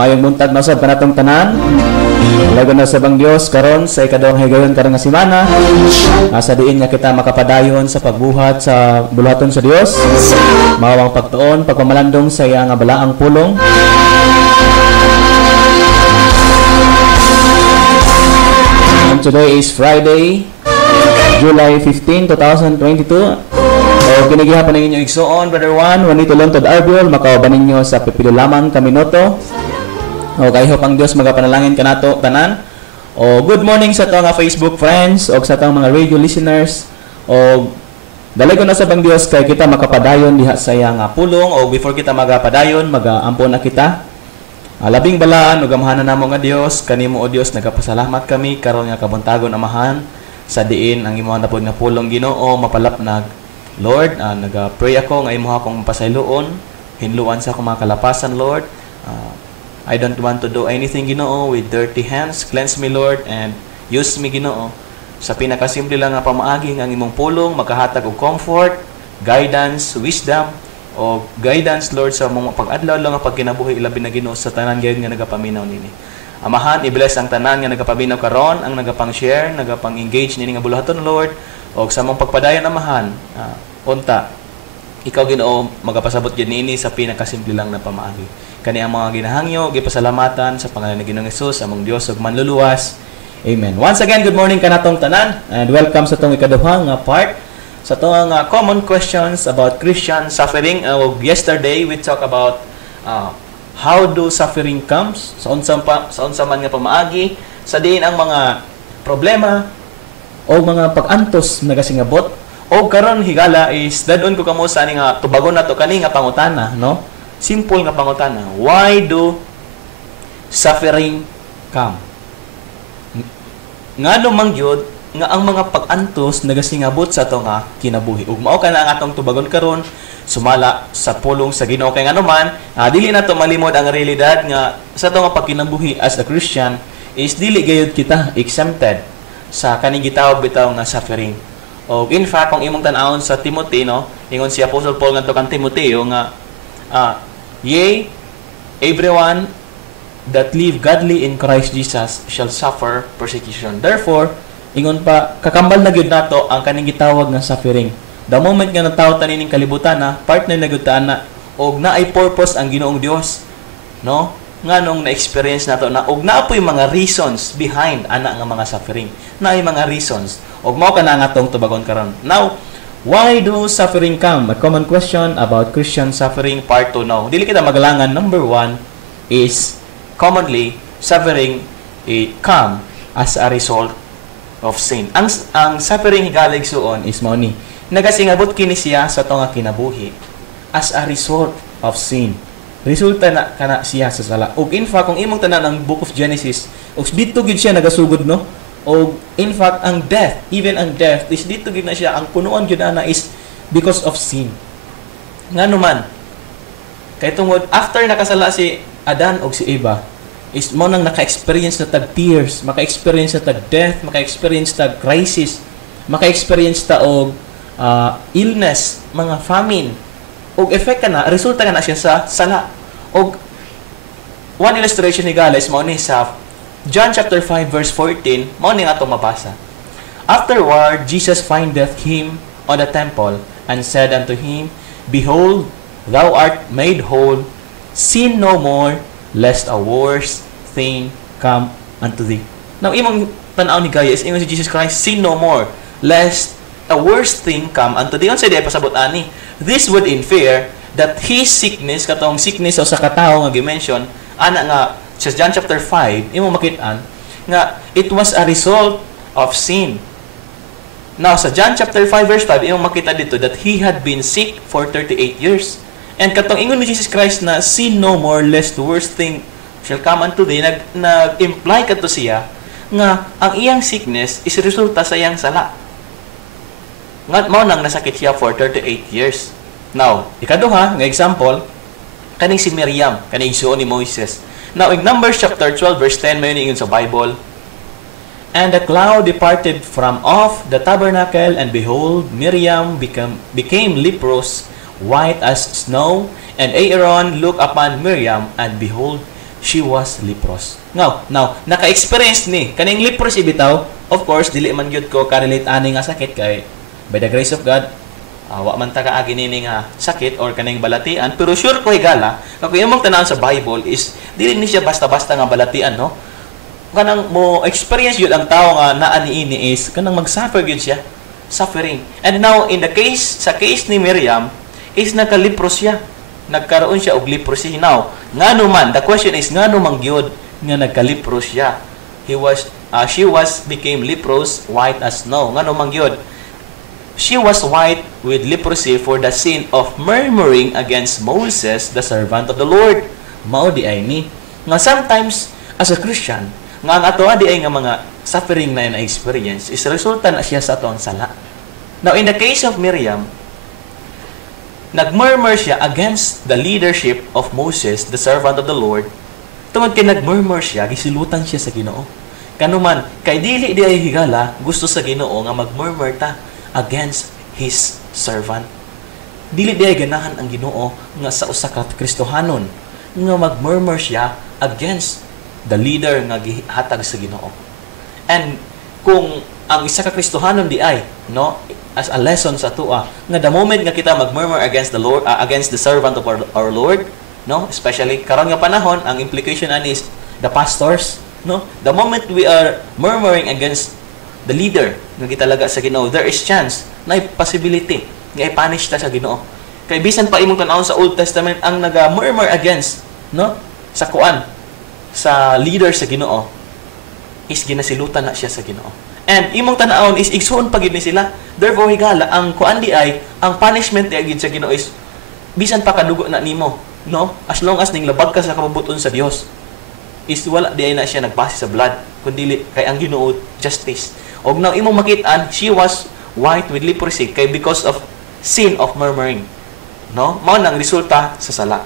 Mayong buntag na sab kanatong tanan. Lagon na sa bang Dios karon sa ikadawang higayon karon nga semana. Asa diin nga kita makapadayon sa pagbuhat sa buluhaton sa Dios. Mao ang pagtuon, pagpamalandong sa iya nga balaang pulong. And today is Friday, July 15, 2022. So, kinigihapon ng inyong igsuon, Brother Juan, Juanito Lontod Arbiol, makawaban ninyo sa pipilo lamang kaminoto. O kayo pang Diyos, magapanalangin ka nato, tanan. O good morning sa ito nga Facebook friends, o sa ito mga radio listeners. O dalay ko na sa bang Diyos, kay kita makapadayon diha sa iya nga pulong, o before kita magapadayon, mag-aampon na kita. Labing balaan, o gamahanan namo nga Diyos, kanimo o Diyos, nagapasalamat kami, karon nga kabuntagon amahan, sa diin ang imo napod nga pulong Ginoo mapalapnag. Lord, nag-pray ako nga imo akong pasayloon, hinluan sa akong mga kalapasan, Lord. I don't want to do anything, Ginoo, with dirty hands. Cleanse me, Lord, and use me, Ginoo. Sa pinakasimple lang nga pamaagi ang imong pulong, makahatag og comfort, guidance, wisdom, o guidance, Lord, sa mga pag-adlaw lang nga pagkinabuhi ilabi na Ginoo sa tanan gyud nga nagapaminaw nini. Amahan, i-bless ang tanan nga nagapaminaw karon, ang nagapang-share, nagapang-engage nini nga buluhaton, Lord, o sa mong pagpadayon amahan. Unta, ikaw Ginoo magapasabot gyud niini sa pinakasimple lang na pamaagi. Kani ang mga ginahangyo, gipasalamatan sa pangalan ni Ginoong Hesus among Dios ug manluluwas. Amen. Once again, good morning kanatong tanan and welcome sa tong ikaduha nga part sa tong common questions about Christian suffering. Yesterday we talk about how do suffering comes, sa unsa man nga pamaagi, sa diin ang mga problema o mga pag-antos nagasingabot. O karon higala is dadon ko kamo sa ani nga tubagon nato kani nga pangutana, no? Simple nga pangutana. Why do suffering come? Ngano man gyud nga ang mga pag-antos nagasingabot sa ato nga kinabuhi. Ug mao kana ang atong tubagon karon sumala sa pulong sa Ginoo kay ngano man, dili nato malimod ang realidad nga sa ato nga pagkinabuhi as a Christian is dili gayud kita exempted sa kaning gitawag bitaw nga suffering. O in fact, kung imong tan-awon sa Timothy, no, ingon si Apostle Paul ngadto kang Timoteo nga yea, everyone that live godly in Christ Jesus shall suffer persecution. Therefore, ingon pa kakambal na gyud nato ang kaning gitawag nga suffering. The moment nga natawo ta nining kalibutan na partner na gyud ta na og naay purpose ang Ginoong Dios, no? Nganong na-experience nato na og naapoy mga reasons behind ana nga mga suffering. Naay mga reasons. Og mao kana nga atong tubagon karon. Now, why do suffering come? A common question about Christian suffering part 2 now. Dili kita magalangan. Number 1 is commonly suffering come as a result of sin. Ang suffering higalig suon is mao ni nagasingabot kini siya sa ato nga kinabuhi as a result of sin. Resulta na kana siya sa sala. Og in fact, kung imong tanan ang Book of Genesis, og dito gid siya nagasugod, no? Og in fact, ang death, even ang death, is dito gid na siya. Ang punuan gid na is because of sin. Ngano man, kay tungod after nakasala si Adan og si Eva, is mo nang naka-experience na tag tears, maka-experience na tag death, maka-experience tag crisis, maka-experience ta og illness, mga famine. Og effect kana, resulta kana siya sa sala. Og one illustration ni Gales mao ni sa John chapter 5 verse 14, mao ni ato mabasa. Afterward Jesus findeth him on the temple and said unto him, Behold, thou art made whole, sin no more, lest a worse thing come unto thee. Now imong tan-aw ni Gales, ingon si Jesus Christ, sin no more, lest a worse thing come unto thee. Unsa di pasabot ani? This would infer that his sickness, katong sickness o sa katawo nga gi-mention, ana nga sa John chapter 5, imo makit-an nga it was a result of sin. Now sa John chapter 5 verse 5, imo makita dito that he had been sick for 38 years. And katong ingon ni Jesus Christ na sin no more lest the worst thing shall come unto thee, nag-imply kadto siya nga ang iyang sickness is resulta sa iyang sala. Nga mao nang nasakit siya for 38 years. Now, ikaduha nga example kaning si Miriam, kaning igsuon ni Moses. Now, in Numbers chapter 12 verse 10 mayon ingon sa Bible, And the cloud departed from off the tabernacle, and behold, Miriam became leprous, white as snow. And Aaron looked upon Miriam, and behold, she was leprous. Now, naka-experience ni kaning leprosy bitaw. Of course, dili man gyud ko ka-relate ani nga sakit kay by the grace of God, wa man ta kaagi nini nga sakit or kaning balatian, pero sure ko higala, kung imong tanawon sa Bible is dili ni siya basta-basta nga balatian, no? Kanang mo experience yun ang tao nga naa niini is kanang mag-suffer yun siya, suffering. And now in the case ni Miriam is naka-leprous siya, nagkaroon siya og leprosy. Now ngano man, the question is ngano man gyud nga nagka-leprous siya? She became leprous, white as snow. Ngano man gyud? She was white with leprosy for the sin of murmuring against Moses, the servant of the Lord. Mao di ay ni nga sometimes as a Christian nga ang ato di ay nga mga suffering na experience is resulta na siya sa atong sala. Now in the case of Miriam, nagmurmur siya against the leadership of Moses, the servant of the Lord. Tungod kay nagmurmur siya, gisilutan siya sa Ginoo. Kanuman kay dili di ay higala gusto sa Ginoo nga magmurmur ta against his servant. Dili di ay ganahan ang Ginoo nga sa usa ka Kristohanon nga magmurmur siya against the leader nga gihatag sa Ginoo. And kung ang isa ka Kristohanon di ay, no, as a lesson sa tuwa, nga the moment nga kita magmurmur against the Lord, against the servant of our Lord, no, especially karon nga panahon, ang implication ani is the pastors, no, the moment we are murmuring against the leader nga gitalaga sa Ginoo, there is chance na possibility nga i-punish ta sa Ginoo. Kay bisan pa imong tan-awon sa Old Testament ang naga-murmur against, no, sa kuan sa leader sa Ginoo is ginasilutan na siya sa Ginoo. And imong tan-awon is igsoon pa gid ni sila. Therefore higala ang kuan di ay ang punishment di gid sa Ginoo is bisan pa kadugo na nimo, no? As long as ning labag ka sa kabubuton sa Dios is wala di ay na siya nagbase sa blood kundi kay ang Ginoo justice. Og now imong makit-an she was white with leprosy kay because of sin of murmuring, no? Mao nang resulta sa sala.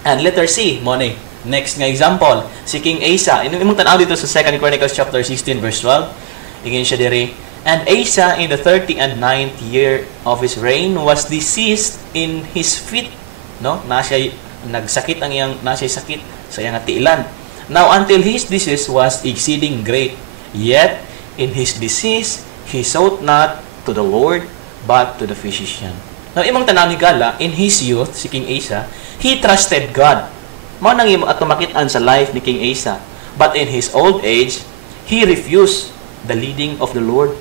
And letter C mo ni next nga example, si King Asa. Imong tan-aw dito sa 2 Chronicles chapter 16 verse 12. Ingin siya diri. And Asa in the 39th year of his reign was diseased in his feet. No? Nagsakit ang iyang sakit sa iyang tiilan. Now until his disease was exceeding great, yet in his disease he sought not to the Lord but to the physician. Now imong tan-aw ni Gala, in his youth si King Asa, he trusted God. Mao nang imo ato makit-an sa life ni King Asa. But in his old age, he refused the leading of the Lord.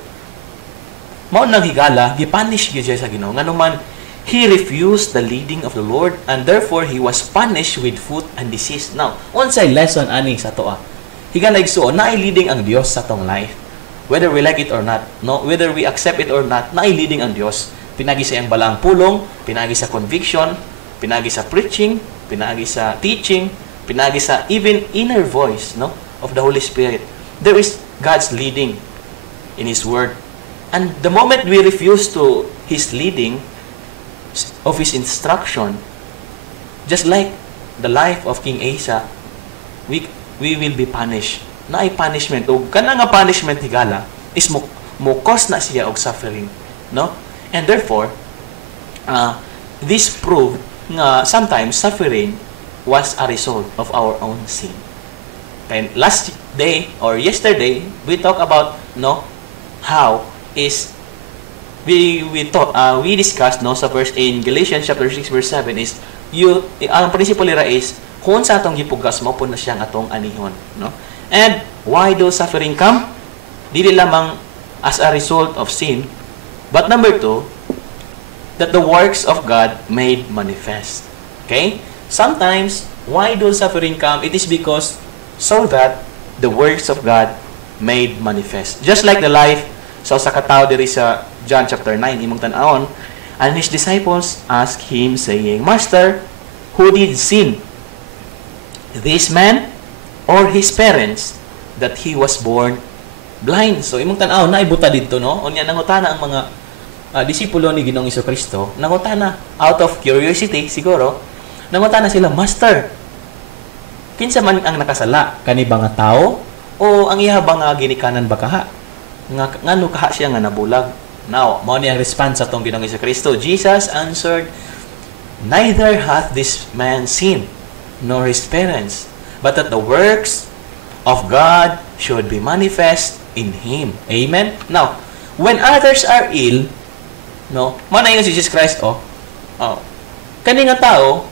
Mao nang higala, gipunish gyud siya sa Ginoo. Nganuman, he refused the leading of the Lord and therefore he was punished with foot and disease. Now, unsay lesson ani sa toa? Higala igsuon na leading ang Dios sa tong life. Whether we like it or not, no, whether we accept it or not, na leading ang Dios. Pinagi sa iyang balang pulong, pinagi sa conviction, pinagi sa preaching, pinagi sa teaching, pinagi sa even inner voice, no, of the Holy Spirit. There is God's leading in His Word. And the moment we refuse to His leading, of His instruction, just like the life of King Asa, we will be punished. Na ay punishment. O kana nga punishment higala is mo cause na siya og suffering, no? And therefore, this proved nga sometimes suffering was a result of our own sin. And last day or yesterday we talk about, no, how is we discussed, no, sa verse in Galatians chapter 6 verse 7 is ang principle nila is kung sa atong gipugas mo po na siyang atong anihon, no? And why do suffering come? Dili lamang as a result of sin, but number 2, that the works of God made manifest. Okay? Sometimes, why do suffering come? It is because so that the works of God made manifest. Just like the life sa katao diri sa John chapter 9, imong tan-awon, and his disciples asked him saying, Master, who did sin? This man or his parents that he was born blind? So imong tan-awon na ibuta didto, no? Unya nangutana ang mga disipulo ni Ginoong Jesucristo, nangutana out of curiosity siguro, nangutana sila, Master, kinsa man ang nakasala, kani ba nga tao o ang iha ba nga ginikanan ba kaha? Ngano kaha siya nga nabulag? Now, mao ni ang response sa tong Ginoong Jesucristo. Jesus answered, Neither hath this man sinned, nor his parents, but that the works of God should be manifest in Him. Amen? Now, when others are ill, no, mana yung si Jesus Christ, kani nga tao,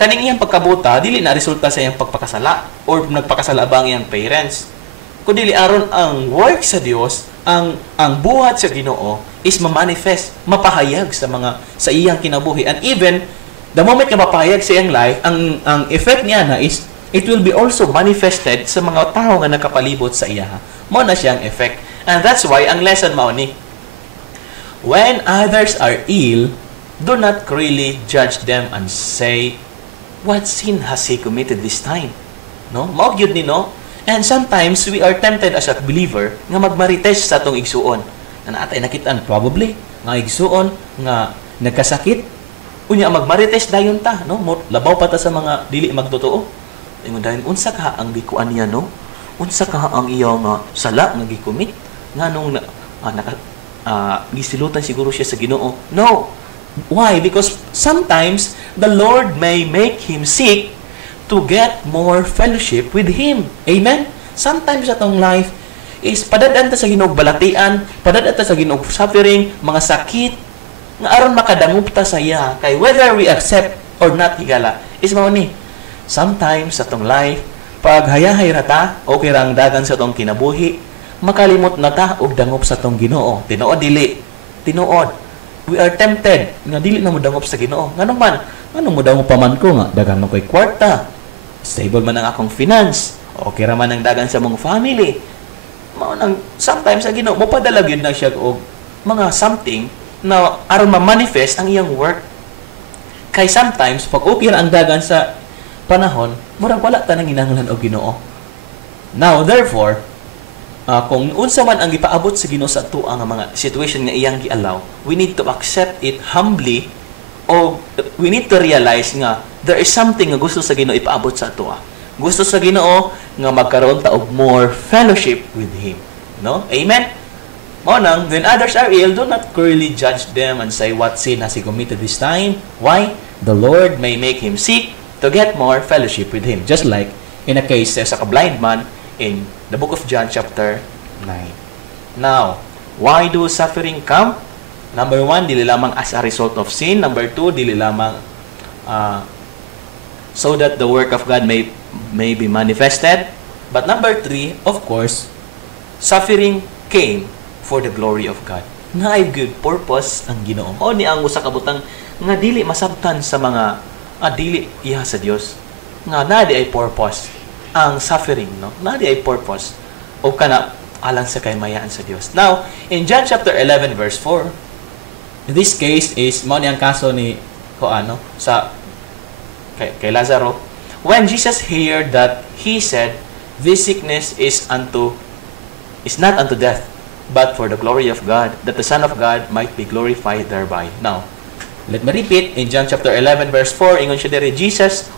kaning iyang pagkabuta, dili na resulta sa iyang pagpakasala or nagpakasala ba ang iyang parents. Kung dili aron ang work sa Dios, ang buhat sa Ginoo is ma-manifest, mapahayag sa iyang kinabuhi. And even the moment nga mapahayag sa iyang life, ang effect niya na is it will be also manifested sa mga tao nga nakapalibot sa iya. Mao na siyang effect. And that's why ang lesson mao ni, when others are ill, do not really judge them and say, what sin has he committed this time? No? Mao gyud ni, no? And sometimes we are tempted as a believer nga magmarites sa atong igsuon. Na natay nakitaan probably nga igsuon nga nagkasakit, unya magmarites dayon ta, no? Labaw pa ta sa mga dili magtotoo. Ingon dayon unsa ka ang gikuan niya, no? Unsa ka ang iyang sala nga gikomit nganong gisilutan siguro siya sa Ginoo. No. Why? Because sometimes the Lord may make him sick to get more fellowship with Him. Amen? Sometimes atong life is padadaan ta sa Ginoo balatian, padadaan ta sa Ginoo suffering, mga sakit nga aron makadangup ta sa iya. Kay whether we accept or not higala is mao ni. Sometimes atong life pag hayahay ra ta okay ra ang dagan sa atong kinabuhi, makalimot na ta og dangup sa atong Ginoo. Tinuod dili. Tinuod. We are tempted nga dili na mo dangup sa Ginoo. Ngano man? Ano mo dangup pa man ko nga dagan man ko'y kwarta. Stable man ang akong finance. Okay ra man ang dagan sa mong family. Mao nang sometimes ang Ginoo mo padala gyud na siya og mga something na aron ma-manifest ang iyang work. Kay sometimes pag okay ra ang dagan sa panahon, murag wala ta nang kinahanglan og Ginoo. Now therefore, kung unsa man ang gipaabot sa Ginoo sa ato ang mga situation nga iyang giallow, we need to accept it humbly, o we need to realize nga there is something nga gusto sa Ginoo ipaabot sa ato. Gusto sa Ginoo nga magkaroon ta og more fellowship with Him. No? Amen? Mao nang, when others are ill, do not cruelly judge them and say what sin has he committed this time. Why? The Lord may make him sick to get more fellowship with Him. Just like in a case sa blind man in the book of John chapter 9. Now, why do suffering come? Number 1, dili lamang as a result of sin. Number 2, dili lamang so that the work of God may be manifested. But number 3, of course, suffering came for the glory of God. Na ay good purpose ang Ginoo. O ni ang usa ka butang nga dili masabtan sa mga dili iha sa Dios. Nga nadi ay purpose ang suffering, no? Nadi ay purpose o kana alang sa kaymayaan sa Dios. Now, in John chapter 11 verse 4, this case is mao ni ang kaso ni sa kay Lazaro. When Jesus heard that, he said, this sickness is not unto death, but for the glory of God, that the Son of God might be glorified thereby. Now, let me repeat, in John chapter 11 verse 4, ingon siya diri,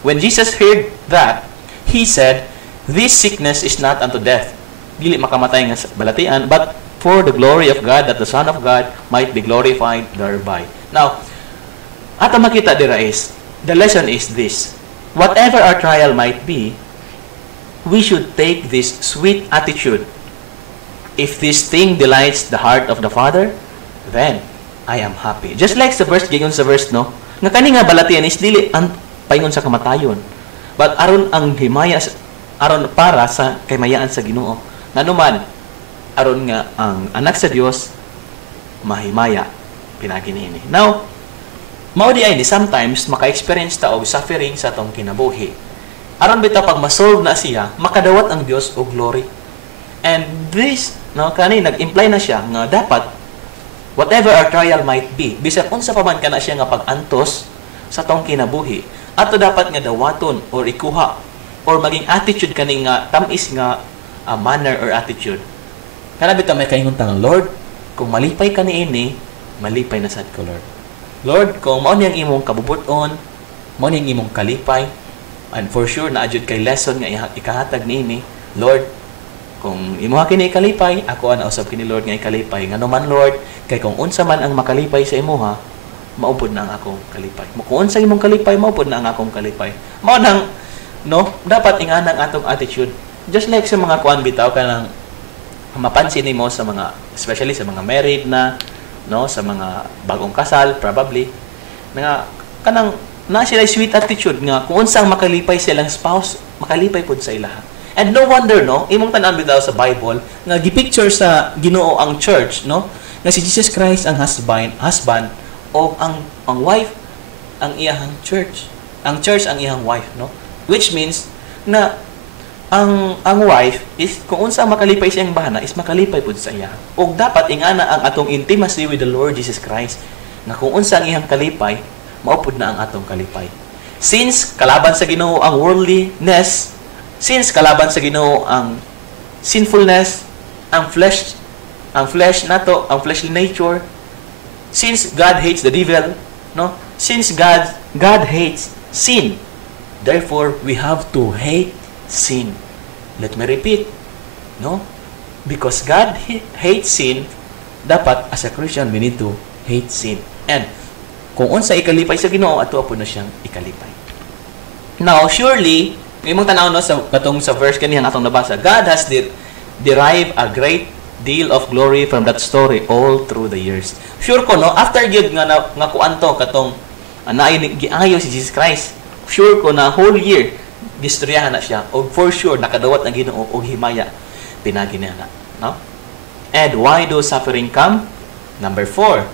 when Jesus heard that, he said, this sickness is not unto death, dili makamatay nga balatian, but for the glory of God, that the Son of God might be glorified thereby. Now, ato makita dira is, the lesson is this: whatever our trial might be, we should take this sweet attitude. If this thing delights the heart of the Father, then I am happy. Just like sa verse, gayon sa verse, no? Nga kani nga balatian is dili paingon sa kamatayon, but aron ang himaya, aron para sa kaymayaan sa Ginoo. Nganuman, aron nga ang anak sa Dios mahimaya pinaginini. Now, mao di ay ni sometimes maka-experience ta og suffering sa atong kinabuhi. Aron bitaw pag ma-solve na siya, makadawat ang Dios og glory. And this, no, kani nag-imply na siya nga dapat whatever our trial might be, bisan unsa pa man kana siya nga pag-antos sa atong kinabuhi, ato dapat nga dawaton or ikuha or maging attitude kani nga tamis nga manner or attitude. Kana bitaw may kaingon tang Lord, kung malipay ka niini, malipay na sad ko, Lord. Lord, kung mao niyang imong kabubuton, mao niyang imong kalipay, and for sure na adjud kay lesson nga ikahatag niini, Lord, kung imuha kini kalipay, ako ana usab kini Lord nga ikalipay. Ngano man Lord, kay kung unsa man ang makalipay sa imuha, maupod na ang akong kalipay. Kung unsa imong kalipay, maupod na ang akong kalipay. Mao nang no, dapat ingana ang atong attitude. Just like sa mga kuan bitaw kanang mapansin nimo sa mga, especially sa mga married na, no, sa mga bagong kasal probably nga kanang na sila sweet attitude nga kung unsang makalipay silang spouse, makalipay pud sa ilaha. And no wonder, no, imong tan-an bitaw sa Bible nga gipicture sa Ginoo ang church, no, nga si Jesus Christ ang husband o ang wife ang iyang church. Ang church ang iyang wife, no? Which means na ang wife is kung unsa makalipay siyang bana is makalipay pud sa iya. Ug dapat ingana ang atong intimacy with the Lord Jesus Christ nga kung unsa ang iyang kalipay, mao pud na ang atong kalipay. Since kalaban sa Ginoo ang worldliness, since kalaban sa Ginoo ang sinfulness, ang flesh nato, ang fleshly nature, since God hates the devil, no? Since God hates sin, therefore we have to hate sin. Let me repeat, no? Because God hates sin, dapat as a Christian we need to hate sin. And kung unsa ikalipay sa Ginoo, ato po na siyang ikalipay. Now, surely, imong tanaw no sa katong sa verse kaniyang atong nabasa, God has derived a great deal of glory from that story all through the years. Sure ko no, after gyud nga kuan to katong giayo si Jesus Christ, sure ko na whole year gistoryahan na siya, o for sure nakadawat ang Ginoo og himaya pinagi niya na, no? And why do suffering come? Number 4,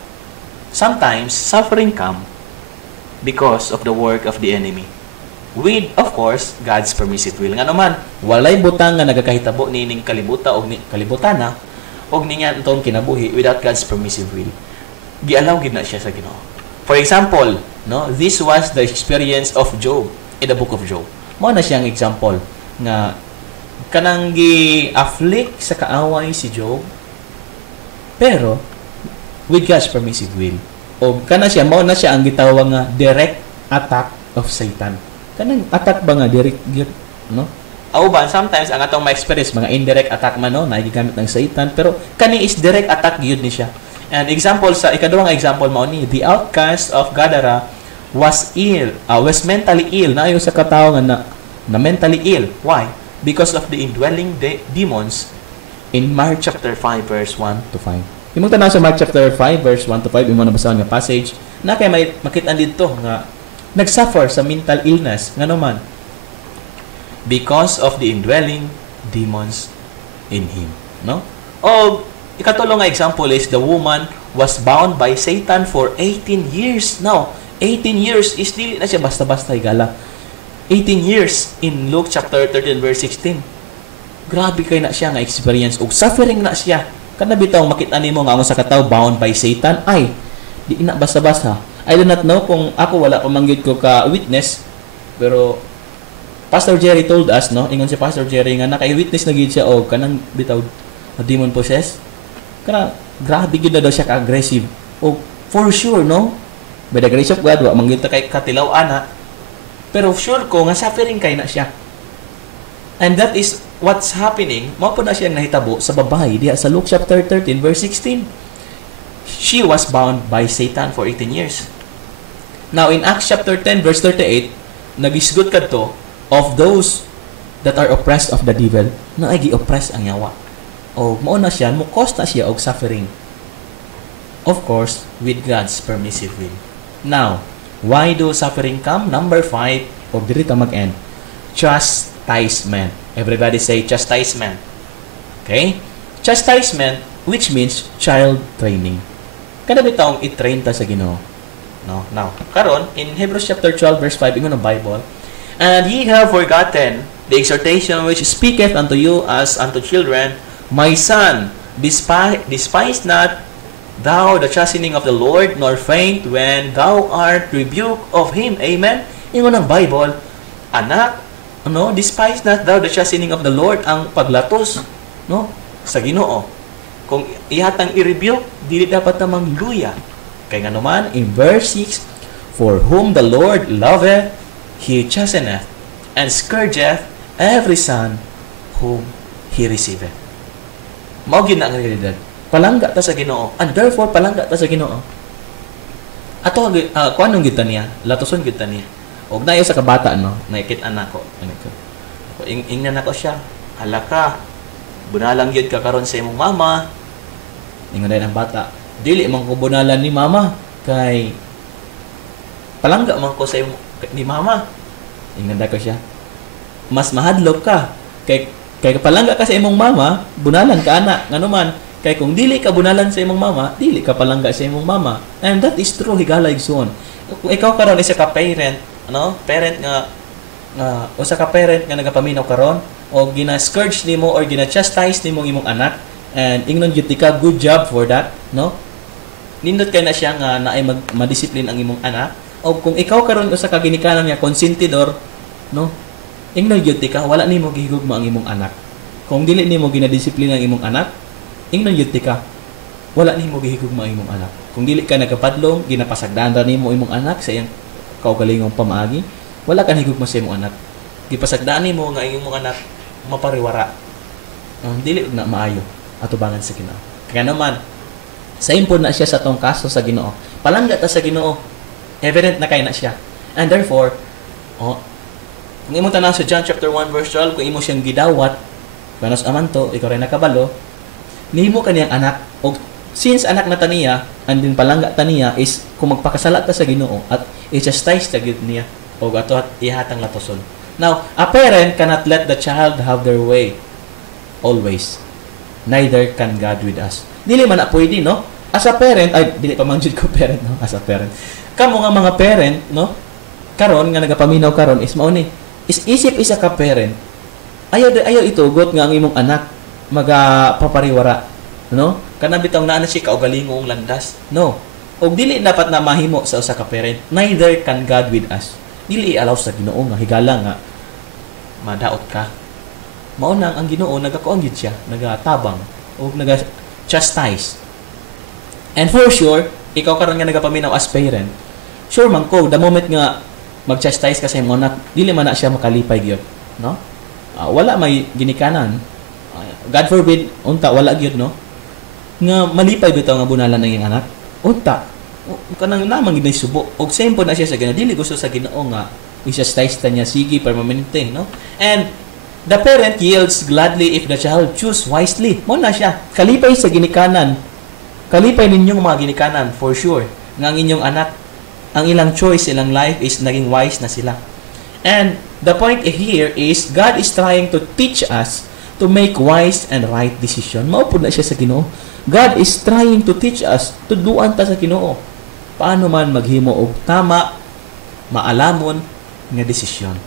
sometimes suffering come because of the work of the enemy, with of course God's permissive will. Nga naman walay butang nga nagakahitabo nining kalibuta og kalibutana og niya itong kinabuhi without God's permissive will. Gialaw gid na siya sa Ginoo. For example, no, this was the experience of Job in the book of Job. Mao na siyang example nga kanang gi-afflict sa kaaway si Job, pero with God's permissive will. O kana siya, mao na siya ang gitawag nga direct attack of Satan. Kanang attack ba nga direct, no? Auban, sometimes ang atong ma-experience mga indirect attack man, no, na gigamit ng Satan, pero kani is direct attack gyud ni siya. And example sa ikaduhang example mao ni the outcast of Gadara was mentally ill. Naayo sa katawo nga na mentally ill. Why? Because of the indwelling demons in Mark chapter 5 verse 1 to 5. Imong tanaw sa Mark chapter 5 verse 1 to 5, imo nabasahon nga passage na kay may makita dito nga nagsuffer sa mental illness nga naman because of the indwelling demons in him, no? O ikatulong nga example is the woman was bound by Satan for 18 years. Now, 18 years is dili na siya basta-basta higala. 18 years in Luke chapter 13 verse 16. Grabe kay na siya nga experience ug suffering na siya. Kana bitaw makita nimo nga amo sa katawo bound by Satan, ay di na basta-basta. I do not know kung ako wala pa manggid ko ka witness, pero Pastor Jerry told us, no, ingon si Pastor Jerry nga naka-witness na gid siya og kanang bitaw demon possessed. Kana grabe gid na daw siya ka-aggressive. O for sure, no, by the grace of God wa manggid ta kay katilaw ana, pero sure ko nga suffering kay na siya. And that is what's happening. Mao po na siya nahitabo sa babae diha sa Luke chapter 13 verse 16. She was bound by Satan for 18 years. Now in Acts chapter 10 verse 38, nagisgot kadto of those that are oppressed of the devil, na ay gi-oppress ang yawa. O mao na siya, mo-cause na siya og suffering. Of course, with God's permissive will. Now, why do suffering come? Number 5, o diri ta mag-end. Chastisement. Everybody say chastisement. Okay? Chastisement, which means child training. Kada bitawng i-train ta sa Ginoo. No? Now, karon in Hebrews chapter 12 verse 5 ingon ang Bible, and ye have forgotten the exhortation which speaketh unto you as unto children, my son, despise not thou the chastening of the Lord, nor faint when thou art rebuked of him. Amen? Ingon ang Bible, anak, no, despise not thou the chastening of the Lord, ang paglatos, no, sa Ginoo. Kung ihatang i-rebuke, dili dapat namang luya. Kaya nga naman, in verse 6, for whom the Lord loveth, He chasteneth, and scourgeth every son whom He receiveth. Mao gyud na ang realidad. Palangga ta sa Ginoo, and therefore palangga ta sa Ginoo. Ato kuanong gyud ta niya, latoson gyud ta niya. Og nayo sa kabata no, nakikita na ko. Ano ko? Ingnan ako siya. Hala ka. Bunalang gyud ka karon sa imong mama. Ingon dai ang bata. Dili man ko bunalan ni mama kay palangga man ko sa imong ni mama. Ingnan ko siya. Mas mahadlok ka kay palangga ka sa imong mama, bunalan ka ana. Ngano man kay kung dili ka bunalan sa imong mama, dili ka palangga sa imong mama. And that is true higala igsoon. Kung ikaw karon isa ka parent, ano? Parent nga usa ka parent nga nagapaminaw karon o gina-scourge nimo or gina-chastise nimo imong anak and ingnon gyud ka, good job for that, no? Nindot kay na siya nga naay madisiplin ang imong anak. O kung ikaw karon usa ka ginikanan nga konsentidor, no? Ingnon gyud ka, wala nimo gihigugma ang imong anak. Kung dili nimo ginadisiplina ang imong anak, ingnon gyud ka, wala nimo gihigugma ang imong anak. Kung dili ka nagapadlong, ginapasagdan ra nimo imong anak sa iyang kaugalingong pamaagi, wala ka higugma sa imong anak. Gipasagdaan nimo nga imong anak mapariwara. Dili na maayo atubangan sa Ginoo. Kaya naman sa impon na siya sa tong kaso sa Ginoo. Palangga ta sa Ginoo. Evident na kay na siya. And therefore, kung imo tanaw sa John chapter 1 verse 12, kung imo siyang gidawat, banos amanto, ikaw rin nakabalo, nimo kaniyang anak. O since anak na taniya, and din palangga taniya is kung magpakasala ta sa Ginoo at i-chastise ta gid niya o ato at ihatang latoson. Now, a parent cannot let the child have their way always. Neither can God with us. Dili man na pwede, no? As a parent, ay, dili pa man jud ko parent, no? As a parent. Kamo nga mga parent, no? Karon nga nagapaminaw karon is mao ni. Is isip isa ka parent. Ayaw itugot nga ang imong anak magapapariwara, no? Kana bitaw naa na siya kaugalingong landas. No. Og dili dapat na mahimo sa usa ka parent. Neither can God with us. Dili allow sa Ginoo nga higala nga madaot ka. Mao nang ang Ginoo nagakuan gid siya, nagatabang o naga-chastise. And for sure, ikaw karon nga nagapaminaw as parent, sure man ko the moment nga mag-chastise ka sa imong anak, dili man na siya makalipay gyud, no? Wala may ginikanan. God forbid, unta wala gyud, no? Nga malipay bitaw nga bunalan ang iyang anak. Unta kanang namang gid subo. Og same po na siya sa Ginoo, dili gusto sa Ginoo nga i-chastise ta niya sige permanente, no? And the parent yields gladly if the child choose wisely. Mo na siya. Kalipay sa ginikanan. Kalipay ninyong mga ginikanan, for sure. Nga ang inyong anak, ang ilang choice, ilang life is naging wise na sila. And the point here is, God is trying to teach us to make wise and right decision. Maupod na siya sa Ginoo. God is trying to teach us to duan ta sa Ginoo. Paano man maghimo og tama, maalamon nga desisyon.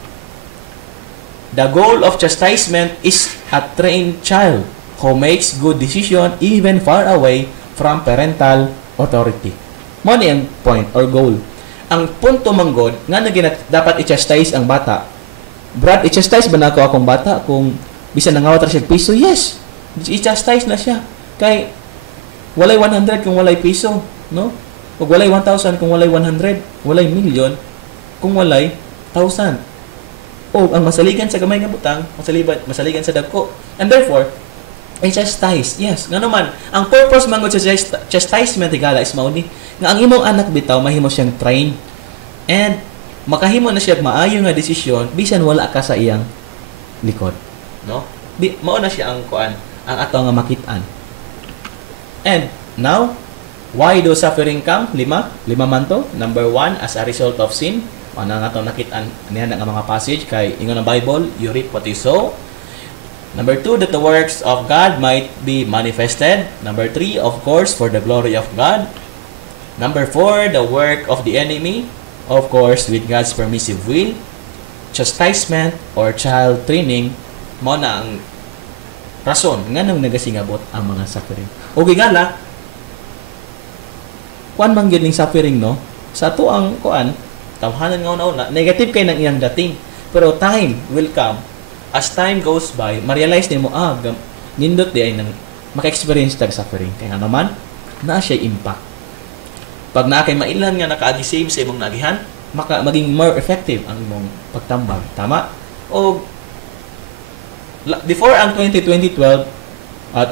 The goal of chastisement is a trained child who makes good decision even far away from parental authority. Mo ni ang point or goal. Ang punto manggod nga dapat i-chastise ang bata. Brad, i-chastise ba na ako akong bata kung bisan nangawat ra siya piso? Yes. I-chastise na siya. Kay walay 100 kung walay piso, no? Ug walay 1,000 kung walay 100, walay million kung walay 1,000. O ang masaligan sa gamay nga butang, masaligan sa dagko. And therefore, i-chastise. Yes, nga naman, ang purpose man sa chastisement higala is mao ni nga ang imong anak bitaw mahimo siyang train and makahimo na siya maayo nga desisyon bisan wala ka sa iyang likod, no? Mao na siya ang kuan, ang ato nga makit-an. And now, why do suffering come? Lima man to. Number 1, as a result of sin. Ano nga itong nakitaan niya ng mga passage kay ingon ng Bible, you reap what you sow. Number 2, that the works of God might be manifested. Number 3, of course, for the glory of God. Number 4, the work of the enemy, of course, with God's permissive will. Chastisement or child training, mo na ang rason nga nang nagasingabot ang mga suffering. O gigala, kuan man gyud ning suffering, no? Sa to ang kuan, tawhanan nga una, negative kay nang iyang dating. Pero time will come. As time goes by, ma-realize nimo, nindot di ay nang maka-experience tag suffering. Kaya naman, naa siya impact. Pag naa kay mailan nga naka-save sa imong nagihan, maging more effective ang imong pagtambag. Tama? O before ang 2012 at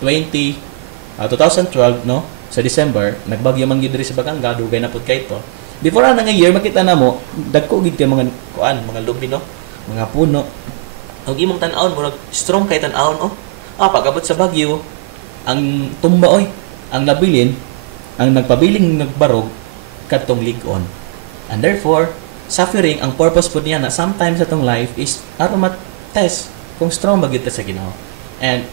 2012, no? Sa December, nagbagyo man gyud diri sa Baganga, dugay na pud kay to. Before ang nga year makita na mo dagko gid kay mga kuan, mga lubi no, mga puno. Og imong tan-awon murag strong kay tan-awon oh. Pagabot sa bagyo, ang tumba oy, ang nabilin, ang nagpabiling nagbarog katong lig-on. And therefore, suffering ang purpose po niya na sometimes atong life is aron test kung strong ba gyud ta sa Ginoo. And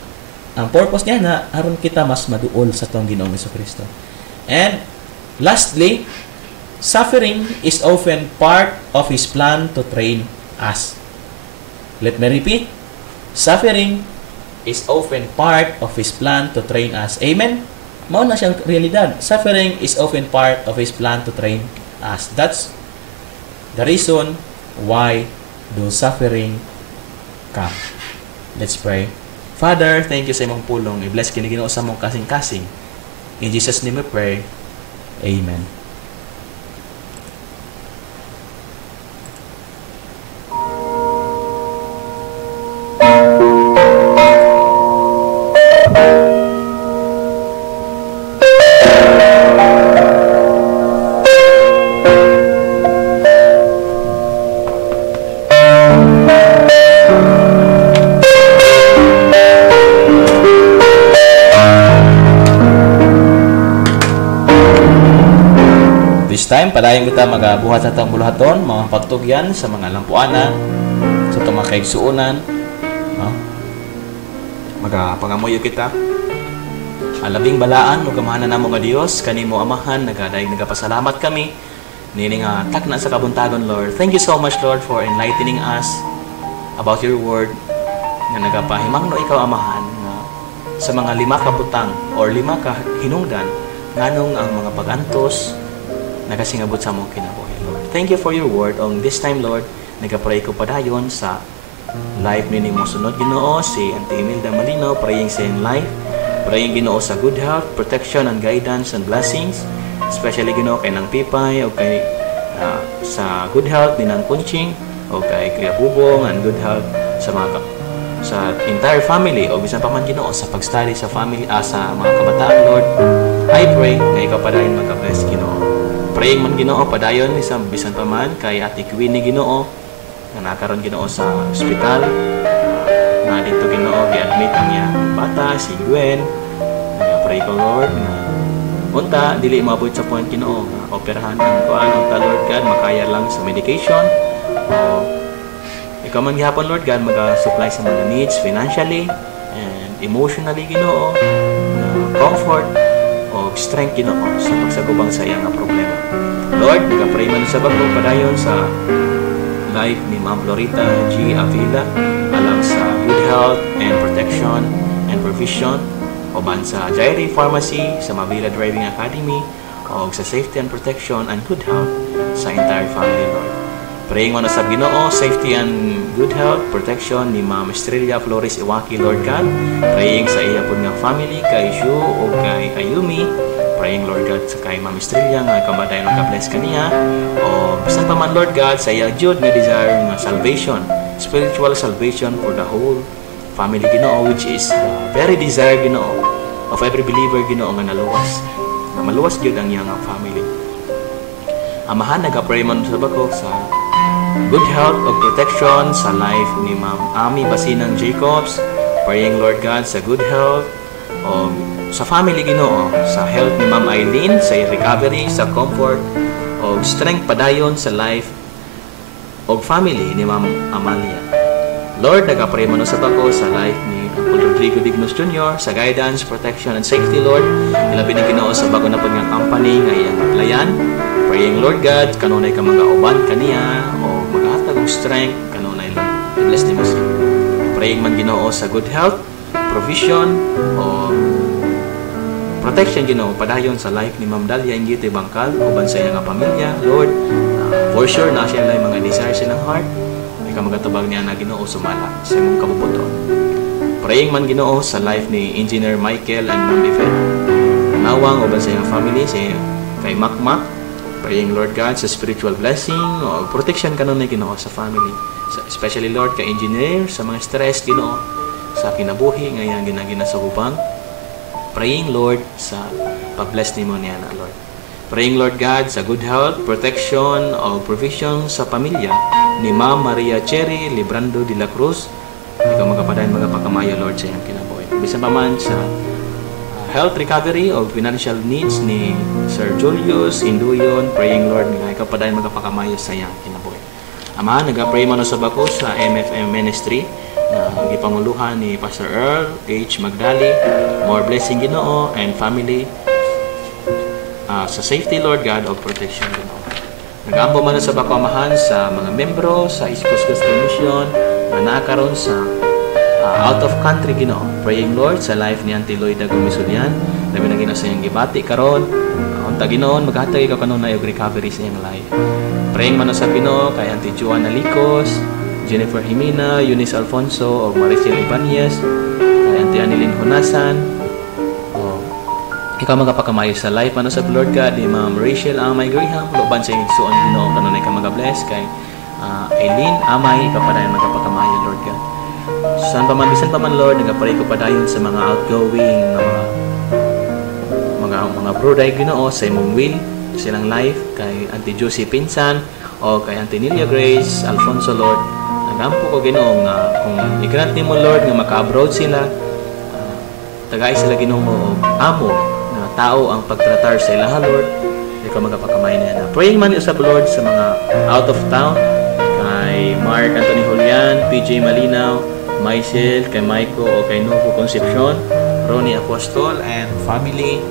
ang purpose niya na aron kita mas maduol sa tong Ginoong Jesucristo. And lastly, suffering is often part of His plan to train us. Let me repeat. Suffering is often part of His plan to train us. Amen? Mao na siyang realidad. Suffering is often part of His plan to train us. That's the reason why do suffering come. Let's pray. Father, thank you sa imong pulong. I-bless kini Ginoo sa mong kasing-kasing. In Jesus' name we pray. Amen. Time, padayon kita magabuhat sa itong buluhaton, mga pagtugyan sa mga lampuana, sa itong mga kaigsuunan. No? Magapangamuyo kita. Alabing balaan, o gamahanan na mo nga Diyos, kanimo amahan, nagapasalamat kami. Nini nga takna sa kabuntagon, Lord. Thank you so much, Lord, for enlightening us about your word, nga nagapahimangno ikaw amahan, nga sa mga 5 ka butang, or 5 ka hinungdan, nganong ang mga pagantos, nagasingabot sa mong kinabuhi, Lord. Thank you for your word. On this time, Lord, nagapray ko padayon sa life ni mo sunod Ginoo, si Auntie Imelda Malino, praying sa in life, praying Ginoo sa good health, protection and guidance and blessings, especially Ginoo kay nang Pipay, o kay sa good health ni nang Kunching, o kay Kuya Bubong, and good health sa sa entire family, o bisan pa man Ginoo sa pag-study sa family, sa mga kabataan, Lord. I pray na ikaw padayon mag-bless Ginoo. Praying man Ginoo padayon isang bisan pa man kay Ate Queenie Ginoo nga nakaroon Ginoo sa ospital, na dito Ginoo gi-admit ang iya bata si Gwen. Pray ko Lord nga unta dili maabot sa point Ginoo nga operahan ang kuan unta Lord God makaya lang sa medication. Ikaw man gihapon Lord God maga-supply sa mga needs financially and emotionally Ginoo, comfort o strength Ginoo sa pagsagubang sa iyang problema. Lord, nagapray man sa bago padayon sa life ni Ma'am Florita G. Avila alang sa good health and protection and provision, o ban sa Jairi Pharmacy, sa Mavila Driving Academy, o sa safety and protection and good health sa entire family, Lord. Praying mo na sa Ginoo, safety and good health, protection ni Ma'am Estrella Flores Iwaki, Lord God. Praying sa iya po nga family, kay Shu o kay Ayumi. Praying, Lord God, sa kay Ma'am Estrella nga kamadayon ka-bless kaniya. O bisan pa man, Lord God, sa iya jud nga desire nga salvation, spiritual salvation for the whole family, Ginoo, which is very desire, Ginoo, of every believer, Ginoo, nga naluwas. Na maluwas jud ang iyang family. Amahan, nag-pray man sa bako sa good health o protection sa life ni Ma'am Ami Basinang Jacobs. Praying, Lord God, sa good health o sa family Ginoo, sa health ni Ma'am Eileen, sa recovery, sa comfort o strength padayon sa life o family ni Ma'am Amalia. Lord, nagapray man sa bako sa life ni Uncle Rodrigo Dignos Jr., sa guidance, protection and safety, Lord. Ilabi ni Ginoo sa bago na paggang company nga iyang applyan. Praying, Lord God, kanunay ka mag-auban kaniya o maghatag og strength kanunay, Lord. Bless ni mo siya. Praying man Ginoo sa good health, provision o protection Ginoo padayon sa life ni Ma'am Dalia Ingite Bangkal uban sa iyang pamilya, Lord. For sure na siya lang mga desires silang heart. Ikaw magatubag niya na Ginoo sumala sa imong kabubuton. Praying man Ginoo sa life ni Engineer Michael and Ma'am Yvette Nawang uban sa iyang family, sa kay Makmak. Praying, Lord God, sa spiritual blessing o protection kanunay Ginoo sa family, especially Lord kay Engineer sa mga stress Ginoo sa kinabuhi ngayon ginagina sa hubang. Praying, Lord, sa pag-bless ni mo niya na, Lord. Praying Lord God sa good health, protection, o provision sa pamilya ni Ma'am Maria Cherry Librando de la Cruz. Ikaw magapadayon mga pagkamayo Lord sa iyang kinabuhi. Bisan pa man sa health recovery o financial needs ni Sir Julius Induyon, praying Lord nga ikaw padayon mga pagkamayo sa iyang kinabuhi. Ama, nag-pray man sa bako sa MFM Ministry na gipanguluhan ni Pastor Earl H. Magdali. More blessing Ginoo and family. Sa safety, Lord God, of protection, Ginoo. Nag-aampo man sa bakamahan sa mga membro sa East Coast Gospel Mission na nakakaroon sa out of country, Ginoo. Praying, Lord, sa life ni Auntie Loida Gumisulian. Labi na Ginoo sa iyang gibati karon. Unta Ginoon, maghatag ikaw kanon na yung recovery sa iyang life. Praying man sa Ginoo kay Auntie Joanna Licos, Jennifer Jimena, Eunice Alfonso, o Maricel Ibanez, kay Auntie Anilin Hunasan. Ikaw magapakamayo sa life ano sa Lord God ni Ma'am Rachel Amay Graham, loban sa igsuon Ginoo kanunay ka mag-bless kay Eileen Amay, ikaw padayon magapakamayo Lord God. Saan pa man bisan pa man Lord, nagapray ko padayon sa mga outgoing mga broday Ginoo sa imong will silang life kay Auntie Josie Pinsan o kay Auntie Nelia Grace Alfonso Lord. Nagampo ko Ginoo nga kung i-grant nimo Lord nga maka-abroad sila, tagay sila Ginoo amo tao ang pagtratar sa ilaha Lord, ikaw magapakamayan na. Praying man sa Lord sa mga out of town kay Mark Anthony Julian, PJ Malinaw, Maisel, kay Maiko o kay Novo Concepcion, Ronnie Apostol and family,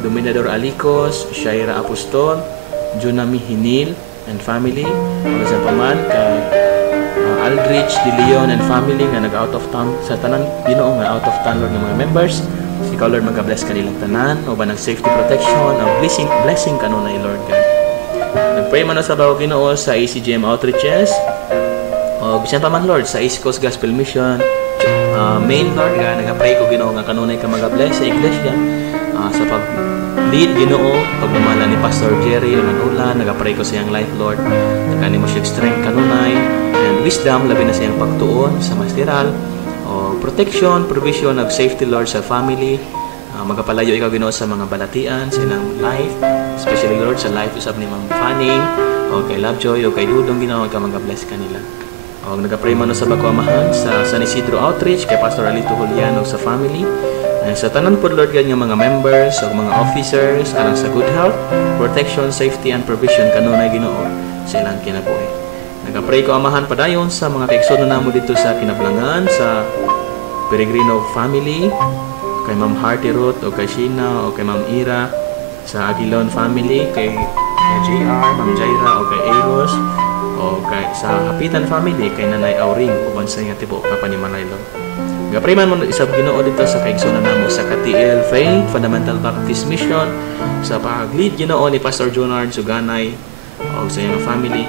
Dominador Alicos, Shaira Apostol, Junami Hinil and family, sa paman kay Aldrich De Leon and family nga nag-out of town sa tanan Ginoo nga out of town Lord ng mga members. Ikaw Lord mag-bless kanilang tanan o ba ng safety protection o blessing kanunay Lord God. Nagpray man sa bago Ginoo sa ACGM outreaches o bisan pa man Lord sa East Coast Gospel Mission main Lord God, nagapray ko Ginoo nga kanunay ka mag-bless sa iglesia sa pag-lead Ginoo, pagmamala ni Pastor Jerry Manula, nagapray ko sa iyang life Lord, nagkani mo siya strength kanunay and wisdom labi na sa iyang pagtuon sa masteral o protection, provision of safety Lord sa family. Magapalayo ikaw Ginoo sa mga balatian sa ilang life, especially Lord sa life usab ni Ma'am Fanning o kay Lovejoy o kay Dudong Ginoo, ikaw mag-bless kanila. O nagapray man sa bakwamahan sa San Isidro Outreach kay Pastor Alito Juliano sa family. And sa tanan po Lord God nga mga members o mga officers alang sa good health, protection, safety and provision kanunay Ginoo sa ilang kinabuhi. Nagapray ko amahan padayon sa mga kaigsoon namo dito sa Kinablangan sa Peregrino family, kay Ma'am Hearty Ruth o kay Sheena o kay Ma'am Ira sa Aguilon family, kay JR, Ma'am Jaira o kay Eros o kay sa Hapitan family kay Nanay Auring uban sa nga tibo kapanimanay Lord. Nagapray man mo isab Ginoo dito sa kaigsoon namo sa KTL Faith Fundamental Baptist Mission sa pag-lead Ginoo ni Pastor Jonard Suganay o sa iyang family.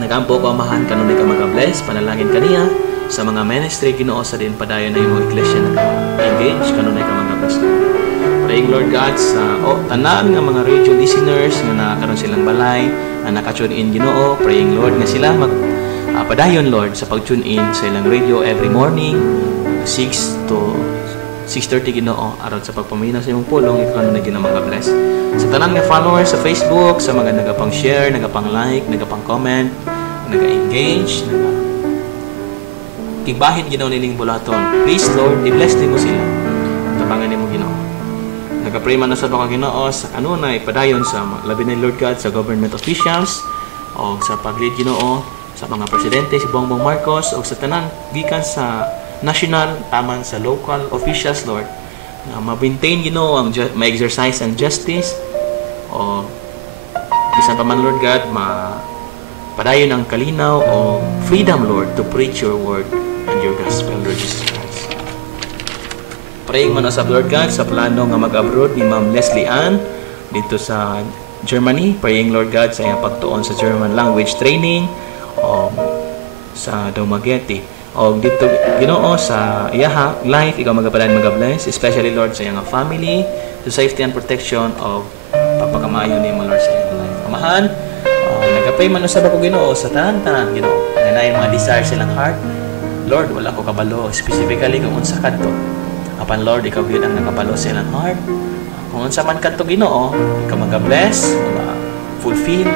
Nagampo ko amahan kanunay ka mag-bless, panalangin kaniya sa mga ministry Ginoo sa din padayon na imong iglesia nag-engage kanunay ka mag-bless. Praying Lord God sa tanan nga mga radio listeners nga nakakaroon silang balay na naka-tune in Ginoo, praying Lord nga sila padayon Lord sa pag-tune in sa ilang radio every morning 6 to 6:30 Ginoo aron sa pagpaminaw sa imong pulong ikaw kanunay Ginoo mag-bless. Sa tanan nga followers sa Facebook, sa mga nagapang share, nagapang like, nagapang comment, naga-engage, kigbahin Ginoo nining bulaton. Please Lord, i-bless nimo sila. Tabangan nimo Ginoo. Nagapray man sa baka Ginoo sa kanunay padayon sa labi na Lord God sa government officials o sa pag-lead Ginoo sa mga presidente si Bongbong Marcos o sa tanan gikan sa national taman sa local officials Lord. Ma-maintain Ginoo ang ma-exercise ang justice o bisan pa man Lord God padayon ang kalinaw o freedom Lord to preach your word and your gospel Lord Jesus Christ. Praying man sa Lord God sa plano nga mag-abroad ni Ma'am Leslie Ann dito sa Germany, praying Lord God sa iyang pagtuon sa German language training o sa Dumaguete o dito Ginoo sa iyaha life ikaw magapadayon mag-bless, especially Lord sa iyang family, the safety and protection of pagpakamayo nimo Lord sa iyang life. Amahan, nagapay man sa bako Ginoo sa tanan Ginoo nga naay mga desire silang heart Lord, wala ko kabalo specifically kung unsa kadto apan Lord ikaw gyud ang nakabalo sa ilang heart Kung unsa man kadto Ginoo, ikaw mag-bless, fulfill,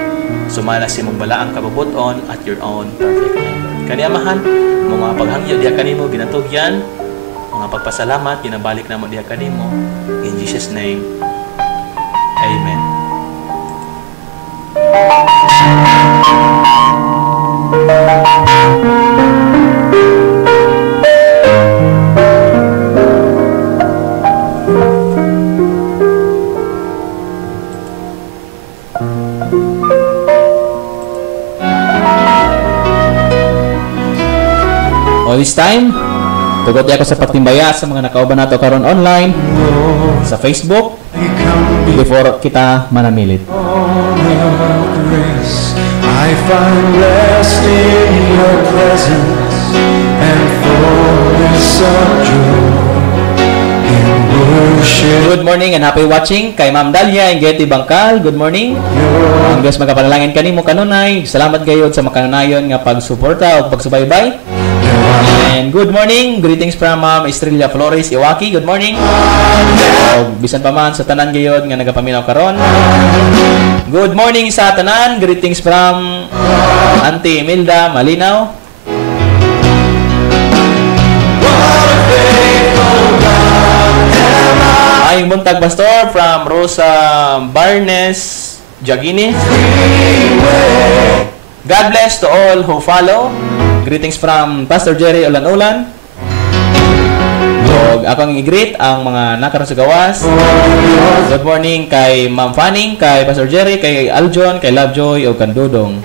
sumala si mong balaang kabubuton at your own perfect will. Kani amahan, mga paghangyo diha kanimo ginatugyan, mga pagpasalamat ginabalik namo diha kanimo. In Jesus name. Amen. All this time, tugot ako sa pagtimbaya sa mga nakauban nato karon online sa Facebook before kita manamilit. I find rest in your presence and fullness of joy in worship. Good morning and happy watching kay Ma'am Dalia and Getty Bangkal. Good morning. Ang Diyos magapanalangin kanimo kanunay. Salamat gayud sa makanayon nga pagsuporta o pagsubaybay. And good morning, greetings from Ma'am Estrella Flores Iwaki. Good morning. Bisan pa man sa tanan gayud nga nagapaminaw karon. Good morning sa tanan. Greetings from Auntie Imelda Malinaw. Ayong buntag pastor from Rosa Barnes Jagini. God bless to all who follow. Greetings from Pastor Jerry Olan-Ulan. Akong i-greet ang mga nakaroon sa gawas. Good morning kay Ma'am Fanning, kay Pastor Jerry, kay Aljon, kay Lovejoy o Kandudong.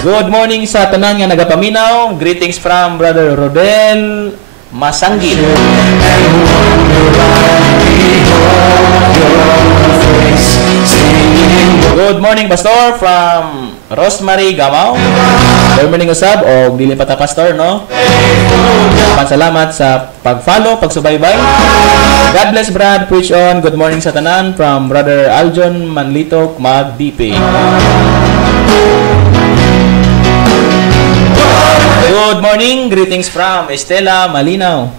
Good morning sa tanan nga nagapaminaw. Greetings from Brother Rodel Masanggi. Good morning Pastor from Rosemary Gamao. Good morning usab o dili pa ta pastor no. Salamat sa pag-follow, pagsubaybay. God bless Brad, preach on. Good morning sa tanan from Brother Aljon Manlitok Magdipe. Good morning, greetings from Estela Malinaw.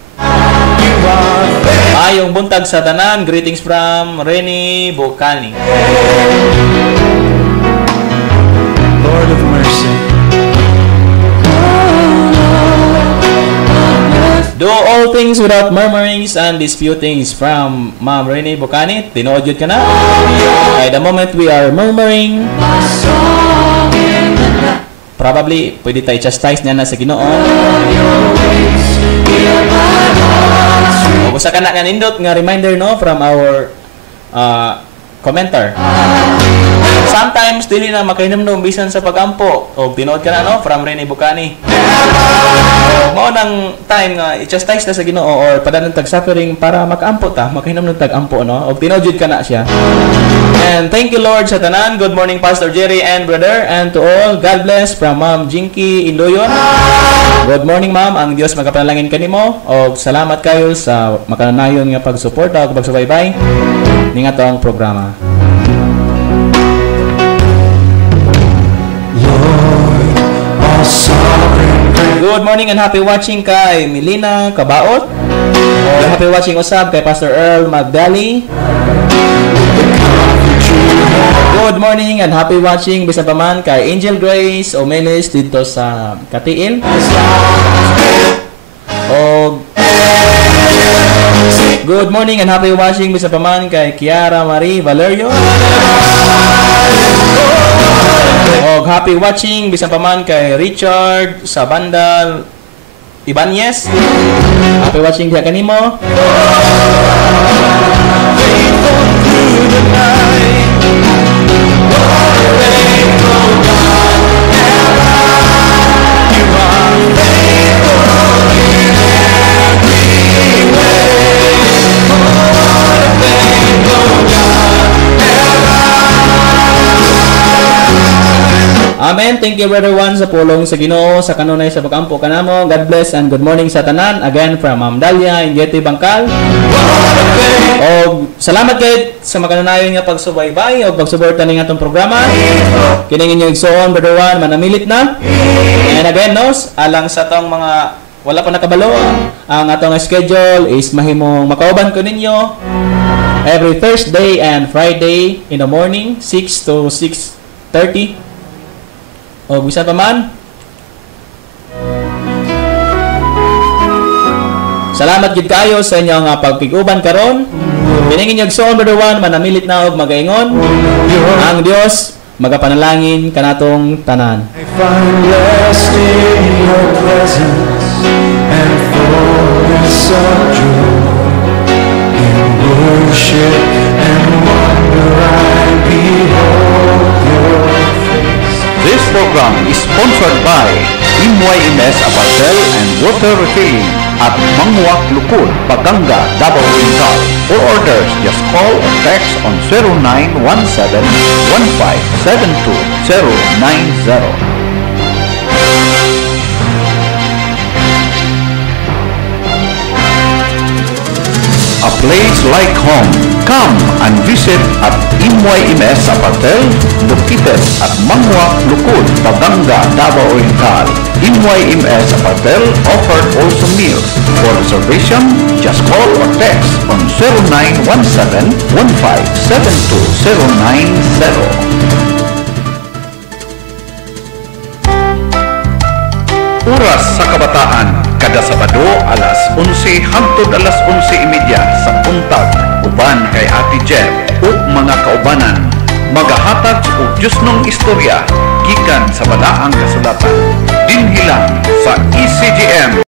Ayong buntag sa tanan, greetings from Rene Bocani. Lord of mercy. Do all things without murmurings and disputings from Ma'am Rene Bocani. Tinood yun ka na? At the moment we are murmuring, probably pwede tayo chastise niya na sa Ginoo. O gusto ka na nga nindot nga reminder no from our commenter. Sometimes dili na makahinumdum bisan sa pagampo. O tinood ka na no from Rene Bocani. Mao nang time nga i-chastise na sa Ginoo or padanon tag suffering para makaampo ta, makahinumdum tag ampo no. Og tinood jud ka na siya. And thank you Lord sa tanan. Good morning Pastor Jerry and brother and to all. God bless from Ma'am Jinky Indoyon. Good morning Ma'am. Ang Dios magapanalangin kanimo og salamat kayo sa makananayon nga pagsuporta ug pagsubaybay ning atong programa. Good morning and happy watching kay Melina Kabaot. Happy watching usab kay Pastor Earl Magdali. Good morning and happy watching bisan pa man kay Angel Grace Omeles dito sa Katiil. Good morning and happy watching bisan pa man kay Kiara Marie Valerio. Happy watching bisan pa man kay Richard sa Bandal Ibanez. Happy watching diha kanimo. Amen. Thank you Brother Juan sa pulong sa Ginoo sa kanunay sa pagampo kanamo. God bless and good morning sa tanan. Again from Ma'am Dalia and Getty Bangkal. Og salamat kay sa makananayon nga pagsubaybay o pagsuporta ning atong programa. Kining inyong igsoon Brother Juan manamilit na. And again no, alang sa tong mga wala pa nakabalo, ang atong schedule is mahimong makauban ko ninyo Every Thursday and Friday in the morning, 6 to 6:30. O, bisan pa man. Salamat gid kayo sa inyong pagpig-uban karon. Piningin niyo Son Brother Juan manamilit na og magaingon. Ang Dios magapanalangin kanatong tanan. I find rest in your presence and fullness of joy. In worship and wonder I behold your face. This program is sponsored by MYMS Abatel and Water Refilling at Mangwak Lukon, Paganga, Davao Oriental. For orders, just call or text on 0917-1572-090. A place like home. Come and visit at MYMS Abatel, located at Mangwak Lukon, Paganga, Davao Oriental. MYMS Abatel offered also meals. For reservation, just call or text on 0917-1572-090. Oras sa Kabataan, kada Sabado alas 11 hangtod alas 11:30 sa buntag, uban kay Ate Jeb ug mga kaubanan, magahatag og Diosnong istorya gikan sa balaang kasulatan dinhi lang sa ECGM.